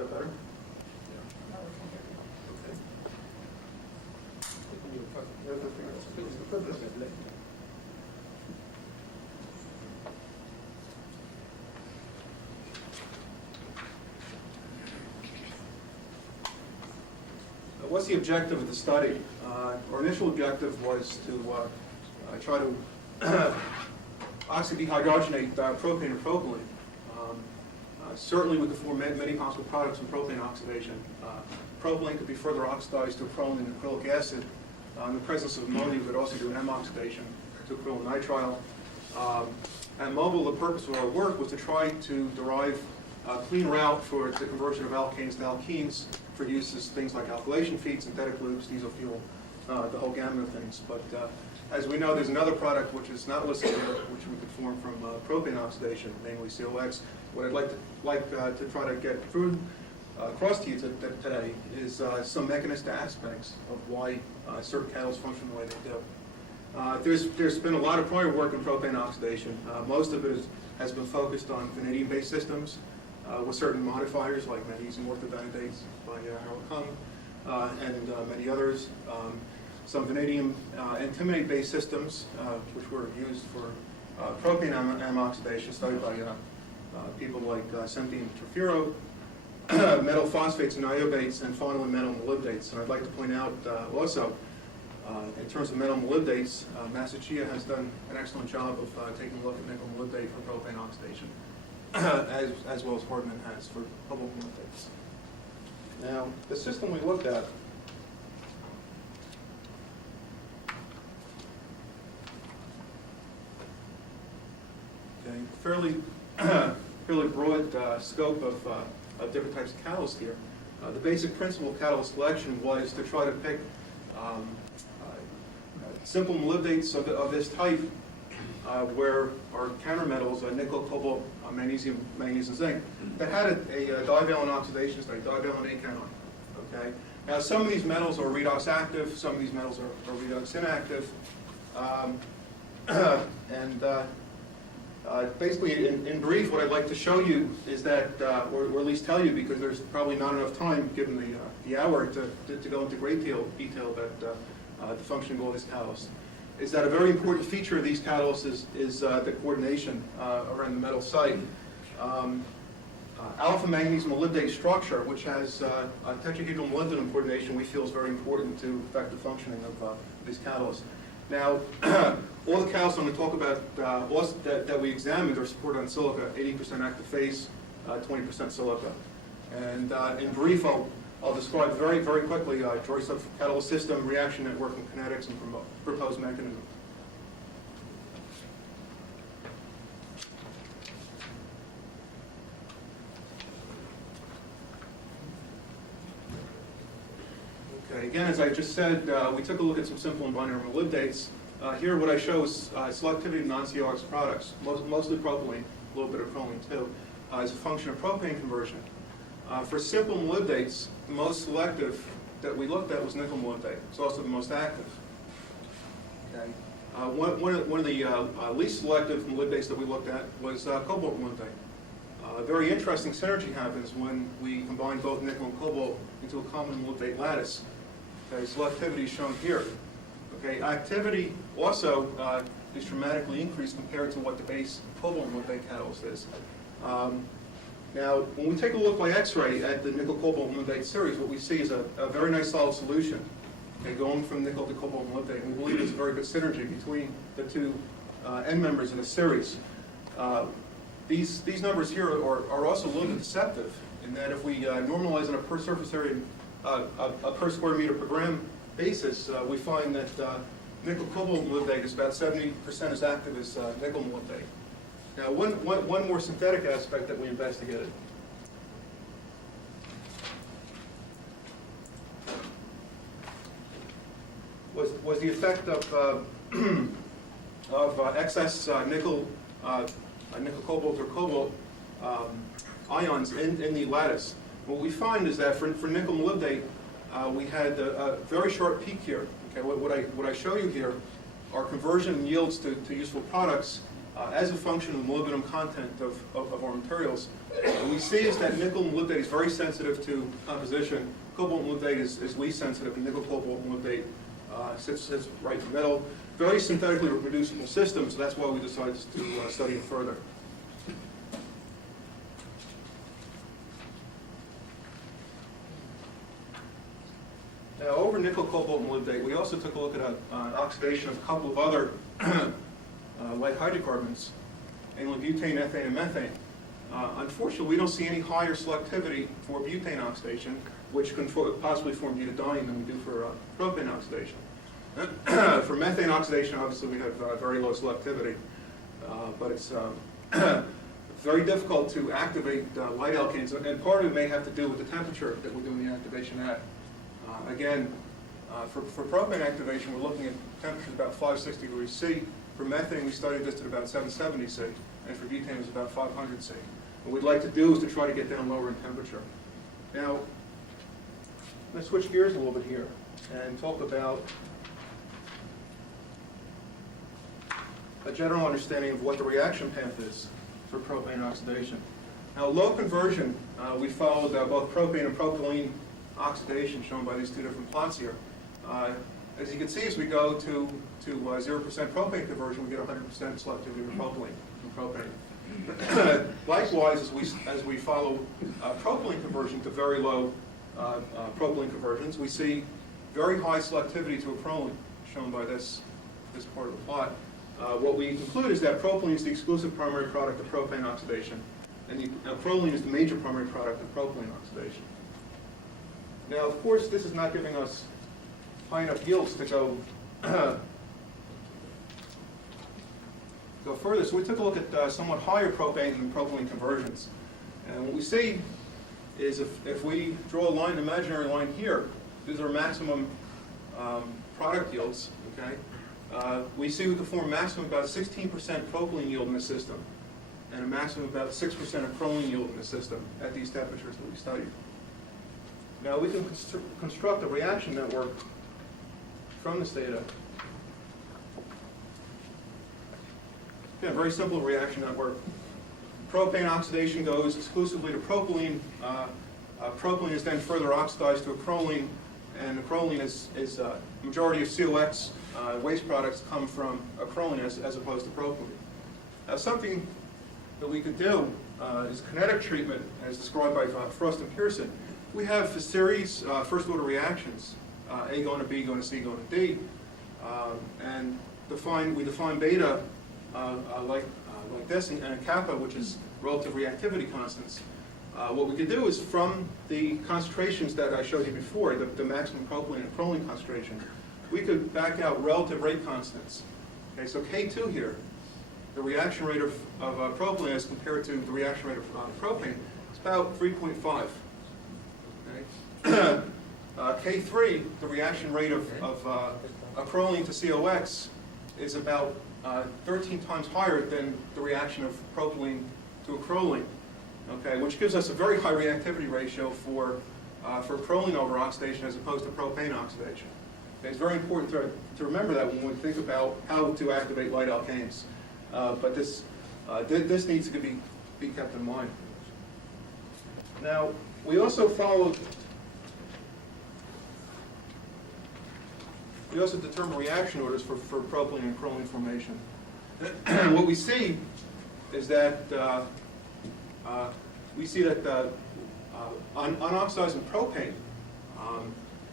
that better? What's the objective of the study? Our initial objective was to try to oxidehydrogenate propane and propylene. Certainly we could form many possible products from propane oxidation. Propylene could be further oxidized to acrylamide and acrylic acid. In the presence of ammonia, we could also do an M oxidation to acrylonitrile. At Mobile, the purpose of our work was to try to derive a clean route for the conversion of alkanes to alkenes for use as things like alkylation feed, synthetic lubes, diesel fuel, the whole gamut of things. But as we know, there's another product which is not listed here, which we could form from propane oxidation, namely COX. What I'd like to try to get through across to you today is some mechanistic aspects of why certain catalysts function the way they do. There's been a lot of prior work in propane oxidation. Most of it has been focused on vanadium-based systems with certain modifiers like magnesium orthovanadates by Harold Kuhn and many others. Some vanadium antimonate-based systems, which were used for propane M oxidation, studied by people like Sempi and Trefiro, metal phosphates and iobates, and finally metal molybdates. And I'd like to point out also, in terms of metal molybdates, Masachia has done an excellent job of taking a look at nickel molybdate for propane oxidation, as well as Hardman has for cobalt molybdates. Now, the system we looked at fairly broad scope of different types of catalysts here. The basic principle of catalyst selection was to try to pick simple molybdates of this type where our countermetals, nickel, cobalt, magnesium, zinc, that had a divalent oxidation state, divalent acanine. Okay. Now some of these metals are redox active, some of these metals are redox inactive, basically, in brief, what I'd like to show you is that, or at least tell you, because there's probably not enough time, given the hour, to go into great detail that the functioning of all these catalysts, is that a very important feature of these catalysts is the coordination around the metal site. Alpha manganese molybdate structure, which has tetrahedral molybdenum coordination, we feel is very important to affect the functioning of these catalysts. Now, all the catalysts I'm going to talk about that we examined are supported on silica, 80% active phase, 20% silica. And in brief, I'll describe very quickly choice of catalyst system, reaction network, and kinetics, and proposed mechanism. Okay, again, as I just said, we took a look at some simple and binary molybdates. Here what I show is selectivity of non-COX products, mostly propylene, a little bit of acrolein too, as a function of propane conversion. For simple molybdates, the most selective that we looked at was nickel molybdate. It's also the most active. Okay. One of the least selective molybdates that we looked at was cobalt molybdate. Very interesting synergy happens when we combine both nickel and cobalt into a common molybdate lattice. Okay, selectivity is shown here. Okay, activity also is dramatically increased compared to what the base cobalt molybdate catalyst is. Now, when we take a look by X-ray at the nickel-cobalt molybdate series, what we see is a very nice solid solution. Okay, going from nickel to cobalt molybdate. We believe there's a very good synergy between the two end members in the series. These numbers here are also a little bit deceptive in that if we normalize on a per surface area, a per square meter per gram basis, we find that nickel-cobalt molybdate is about 70% as active as nickel molybdate. Now, one more synthetic aspect that we investigated was the effect of excess nickel cobalt or cobalt ions in the lattice. What we find is that for nickel molybdate, we had a very short peak here. Okay, what I show you here are conversion yields to useful products as a function of the molybdenum content of our materials. And we see is that nickel molybdate is very sensitive to composition. Cobalt molybdate is least sensitive, and nickel cobalt molybdate sits right in the middle. Very synthetically reproducible system, so that's why we decided to study it further. Now, over nickel cobalt molybdate, we also took a look at an oxidation of a couple of other light hydrocarbons, namely butane, ethane, and methane. Unfortunately, we don't see any higher selectivity for butane oxidation, which can possibly form butadiene, than we do for propane oxidation. For methane oxidation, obviously, we have very low selectivity, but it's very difficult to activate light alkanes, and part of it may have to do with the temperature that we're doing the activation at. Again, for propane activation, we're looking at temperatures about 560 degrees C. For methane, we studied this at about 770 C, and for butane, it was about 500 C. What we'd like to do is to try to get down lower in temperature. Now, I'm going to switch gears a little bit here and talk about a general understanding of what the reaction path is for propane oxidation. Now, low conversion, we followed both propane and propylene oxidation, shown by these two different plots here. As you can see, as we go to 0% propane conversion, we get 100% selectivity for propylene from propane. Likewise, as we follow propylene conversion to very low propylene conversions, we see very high selectivity to acrolein, shown by this part of the plot. What we conclude is that propylene is the exclusive primary product of propane oxidation, and acrolein is the major primary product of propylene oxidation. Now, of course, this is not giving us high enough yields to go further. So we took a look at somewhat higher propane and propylene conversions. And what we see is if we draw a line, an imaginary line here, these are maximum product yields, okay? We see we can form maximum about 16% propylene yield in the system, and a maximum about 6% acrolein yield in the system at these temperatures that we studied. Now, we can construct a reaction network from this data. Yeah, very simple reaction network. Propane oxidation goes exclusively to propylene. Propylene is then further oxidized to acrolein, and acrolein is majority of COX waste products come from acrolein as opposed to propylene. Now, something that we could do is kinetic treatment, as described by Frost and Pearson. We have a series first-order reactions, A going to B, going to C, going to D, and we define beta like this, and kappa, which is relative reactivity constants. What we could do is, from the concentrations that I showed you before, the maximum propylene and acrolein concentration, we could back out relative rate constants. Okay, so K2 here, the reaction rate of propylene as compared to the reaction rate of propane, is about 3.5. Okay. K3, the reaction rate of acrolein to COX, is about 13 times higher than the reaction of propylene to acrolein, okay, which gives us a very high reactivity ratio for acrolein over oxidation as opposed to propane oxidation. Okay, it's very important to remember that when we think about how to activate light alkanes. But this needs to be kept in mind. Now, we also determine reaction orders for propylene and acrolein formation. What we see is that unoxidized in propane,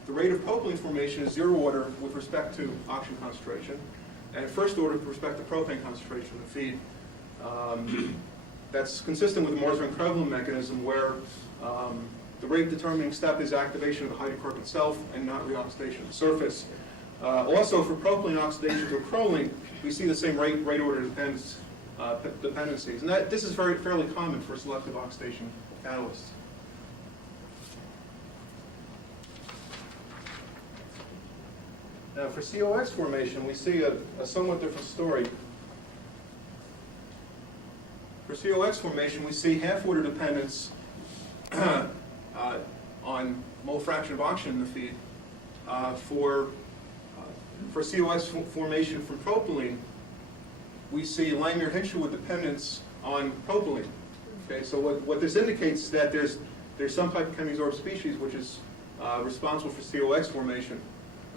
the rate of propylene formation is zero order with respect to oxygen concentration, and first order with respect to propane concentration in the feed. That's consistent with the Morse-Van-Krevelen mechanism, where the rate determining step is activation of the hydrocarbon itself and not reoxidation of the surface. Also, for propylene oxidation to acrolein, we see the same rate order dependencies, and this is fairly common for selective oxidation catalysts. Now, for COX formation, we see a somewhat different story. For COX formation, we see half-order dependence on mole fraction of oxygen in the feed. For COX formation from propylene, we see Langmuir-Hinshelwood dependence on propylene. Okay, so what this indicates is that there's some type of chemisorph species which is responsible for COX formation,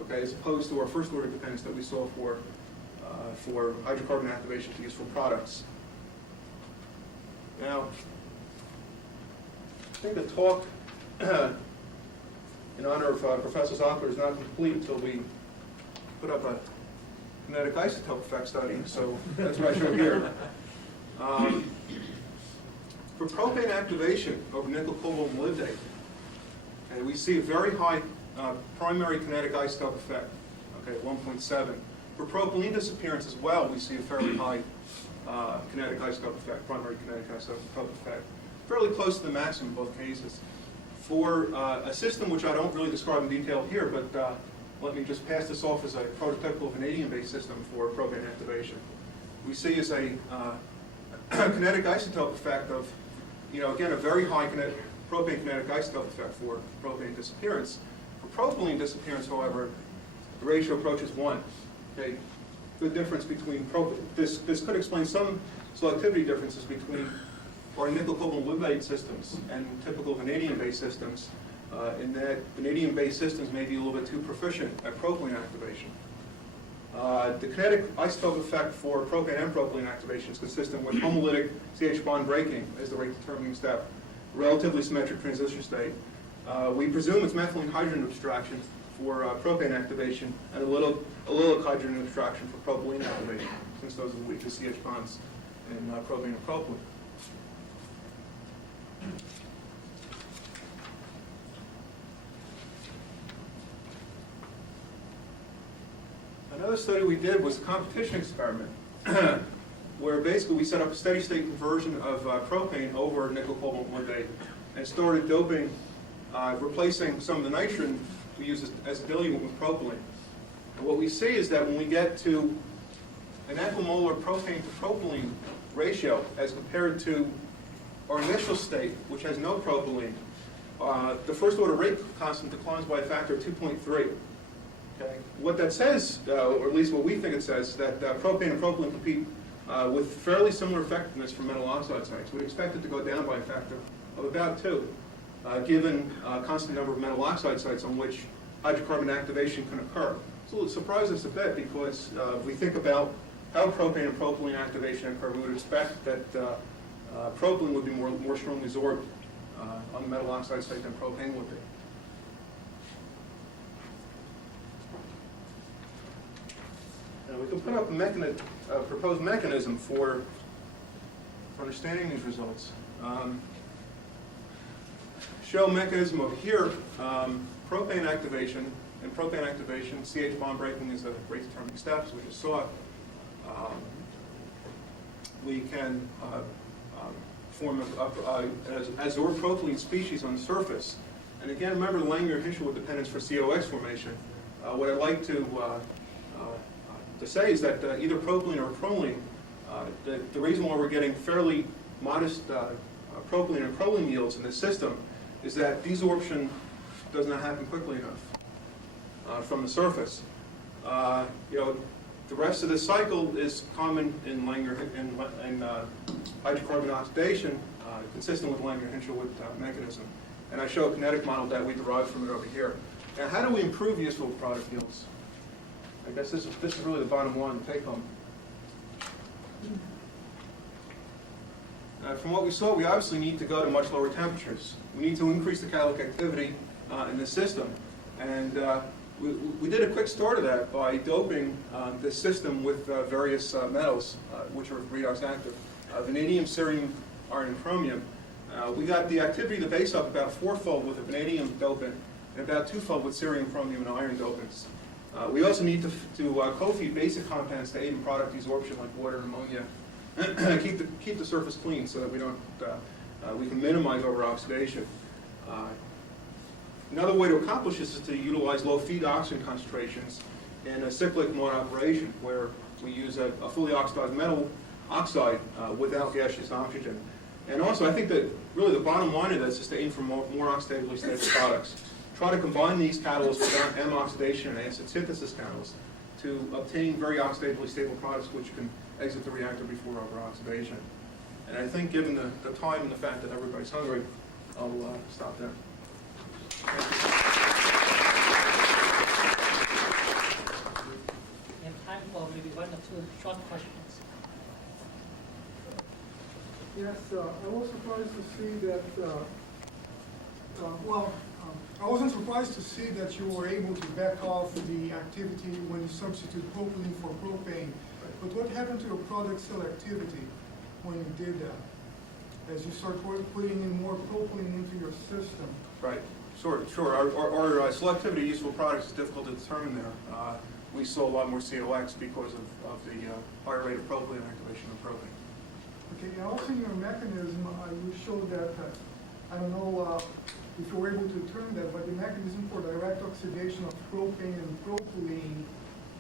okay, as opposed to our first order dependence that we saw for hydrocarbon activation to useful products. Now, I think the talk in honor of Professor Sachtler is not complete until we put up a kinetic isotope effect study, so that's what I show here. For propane activation over nickel, cobalt, and molybdate, okay, we see a very high primary kinetic isotope effect, okay, 1.7. For propylene disappearance as well, we see a fairly high kinetic isotope effect, primary kinetic isotope effect, fairly close to the maximum in both cases. For a system which I don't really describe in detail here, but let me just pass this off as a prototypical vanadium-based system for propane activation. We see as a kinetic isotope effect of, again, a very high propane kinetic isotope effect for propane disappearance. For propylene disappearance, however, the ratio approaches 1. Okay, good difference between this could explain some selectivity differences between our nickel, cobalt, and molybdate systems and typical vanadium-based systems, in that vanadium-based systems may be a little bit too proficient at propylene activation. The kinetic isotope effect for propane and propylene activation is consistent with homolytic CH bond breaking as the rate determining step, relatively symmetric transition state. We presume it's methylene hydrogen abstraction for propane activation and a little hydrogen abstraction for propylene activation, since those are the weakest CH bonds in propane and propylene. Another study we did was a competition experiment where basically we set up a steady state conversion of propane over nickel, cobalt, molybdate and started doping, replacing some of the nitrogen we use as a diluent with propylene. And what we see is that when we get to an equimolar propane to propylene ratio as compared to our initial state, which has no propylene, the first order rate constant declines by a factor of 2.3. Okay. What that says, or at least what we think it says, is that propane and propylene compete with fairly similar effectiveness for metal oxide sites. We'd expect it to go down by a factor of about 2, given a constant number of metal oxide sites on which hydrocarbon activation can occur. So it surprised us a bit because if we think about how propane and propylene activation occur, we would expect that propylene would be more strongly absorbed on the metal oxide site than propane would be. We can put up a proposed mechanism for understanding these results. Show mechanism over here, propane activation. In propane activation, CH bond breaking is a rate determining step, as we just saw. We can form an adsorbed propylene species on the surface. And again, remember the Langmuir-Hinshelwood dependence for COX formation. What I'd like to say is that either propylene or propylene, the reason why we're getting fairly modest propylene and propylene yields in this system is that desorption does not happen quickly enough from the surface. The rest of this cycle is common in hydrocarbon oxidation, consistent with Langmuir-Hinshelwood mechanism. And I show a kinetic model that we derived from it over here. Now, how do we improve useful product yields? I guess this is really the bottom line, the take home. From what we saw, we obviously need to go to much lower temperatures. We need to increase the catalytic activity in the system. And we did a quick start of that by doping this system with various metals, which are redox active. Vanadium, cerium, iron, and chromium. We got the activity of the base up about 4-fold with a vanadium dopant and about 2-fold with cerium, chromium, and iron dopants. We also need to co-feed basic compounds to aid in product desorption like water and ammonia. keep the surface clean so that we can minimize over-oxidation. Another way to accomplish this is to utilize low feed oxygen concentrations in a cyclic mode operation where we use a fully oxidized metal oxide without gaseous oxygen. And also, I think that really the bottom line of this is to aim for more oxidatively stable products. Try to combine these catalysts with M oxidation and acid synthesis catalysts to obtain very oxidatively stable products which can exit the reactor before over-oxidation. And I think given the time and the fact that everybody's hungry, I'll stop there. Thank you. We have time for maybe one or two short questions. Yes, I was surprised to see that, I wasn't surprised to see that you were able to back off the activity when you substitute propylene for propane. But what happened to your product selectivity when you did that? As you start putting in more propylene into your system? Right, sure. Our selectivity of useful products is difficult to determine there. We saw a lot more COX because of the higher rate of propylene activation of propane. Okay, and also in your mechanism, you showed that, I don't know if you were able to determine that, but the mechanism for direct oxidation of propane and propylene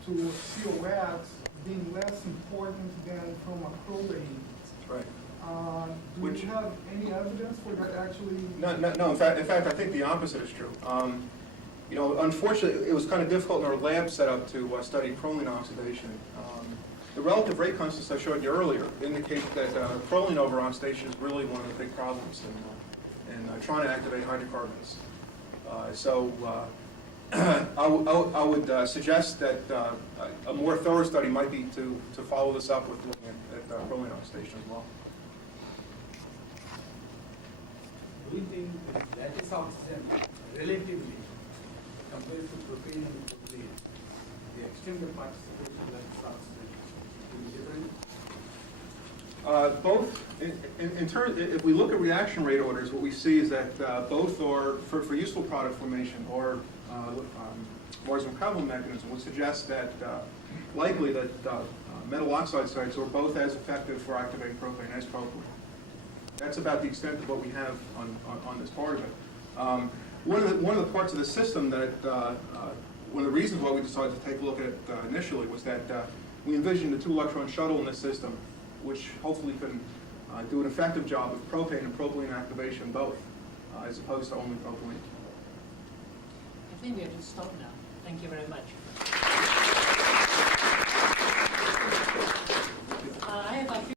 to COX being less important than from acrolein. Right. Do you have any evidence for that actually? No. In fact, I think the opposite is true. You know, unfortunately, it was kind of difficult in our lab setup to study proline oxidation. The relative rate constants I showed you earlier indicate that proline over-oxidation is really one of the big problems in trying to activate hydrocarbons. I would suggest that a more thorough study might be to follow this up with looking at proline oxidation as well. Do you think that lattice oxygen relatively compared to propane and propylene, the extent of participation of lattice oxygen will be different? Both, in terms, if we look at reaction rate orders, what we see is that both are, for useful product formation or Morrison Coupling mechanism, would suggest that likely that metal oxide sites are both as effective for activating propane as propylene. That's about the extent of what we have on this part of it. One of the parts of the system that, one of the reasons why we decided to take a look at it initially was that we envisioned a 2-electron shuttle in this system, which hopefully can do an effective job of propane and propylene activation both, as opposed to only propylene. I think we have to stop now. Thank you very much.